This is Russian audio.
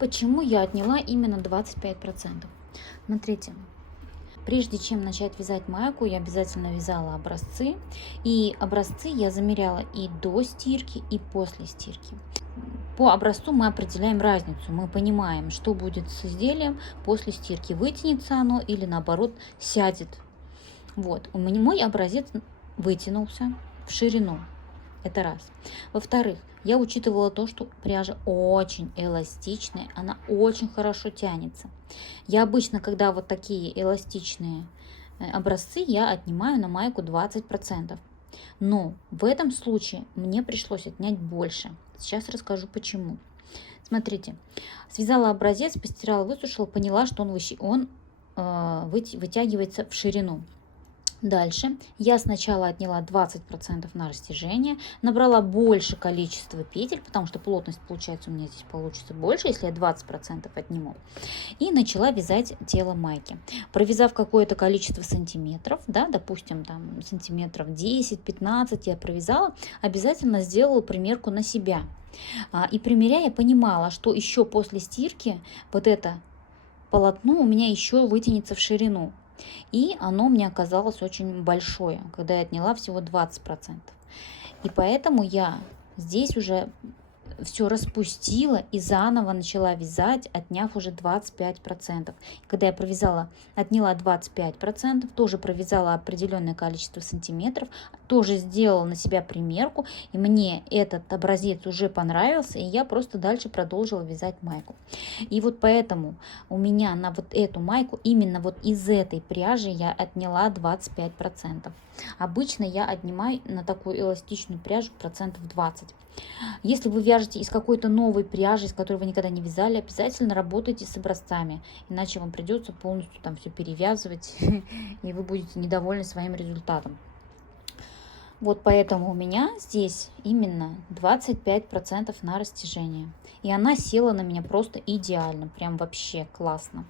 Почему я отняла именно 25%? Смотрите, прежде чем начать вязать майку, я обязательно вязала образцы. И образцы я замеряла и до стирки, и после стирки. По образцу мы определяем разницу. Мы понимаем, что будет с изделием после стирки. Вытянется оно или наоборот сядет. Вот. У меня мой образец вытянулся в ширину. Это раз. Во-вторых, я учитывала то, что пряжа очень эластичная, она очень хорошо тянется. Я обычно, когда вот такие эластичные образцы, я отнимаю на майку 20%. Но в этом случае мне пришлось отнять больше. Сейчас расскажу почему. Смотрите, связала образец, постирала, высушила, поняла, что он вытягивается в ширину. Дальше я сначала отняла 20% на растяжение, набрала больше количества петель, потому что плотность получается у меня здесь получится больше, если я 20% отниму. И начала вязать тело майки. Провязав какое-то количество сантиметров, да, допустим, там сантиметров 10-15 я провязала, обязательно сделала примерку на себя. И примеряя, понимала, что еще после стирки вот это полотно у меня еще вытянется в ширину. И оно мне оказалось очень большое, когда я отняла всего 20%. И поэтому я здесь уже все распустила и заново начала вязать, отняв уже 25%. Когда я провязала, отняла 25%, тоже провязала определенное количество сантиметров, тоже сделала на себя примерку, и мне этот образец уже понравился, и я просто дальше продолжила вязать майку. И вот поэтому у меня на вот эту майку, именно вот из этой пряжи я отняла 25%. Обычно я отнимаю на такую эластичную пряжу 20%. Если вы вяжете из какой-то новой пряжи, из которой вы никогда не вязали, обязательно работайте с образцами, иначе вам придется полностью там все перевязывать, и вы будете недовольны своим результатом. Вот поэтому у меня здесь именно 25% на растяжение. И она села на меня просто идеально, прям вообще классно.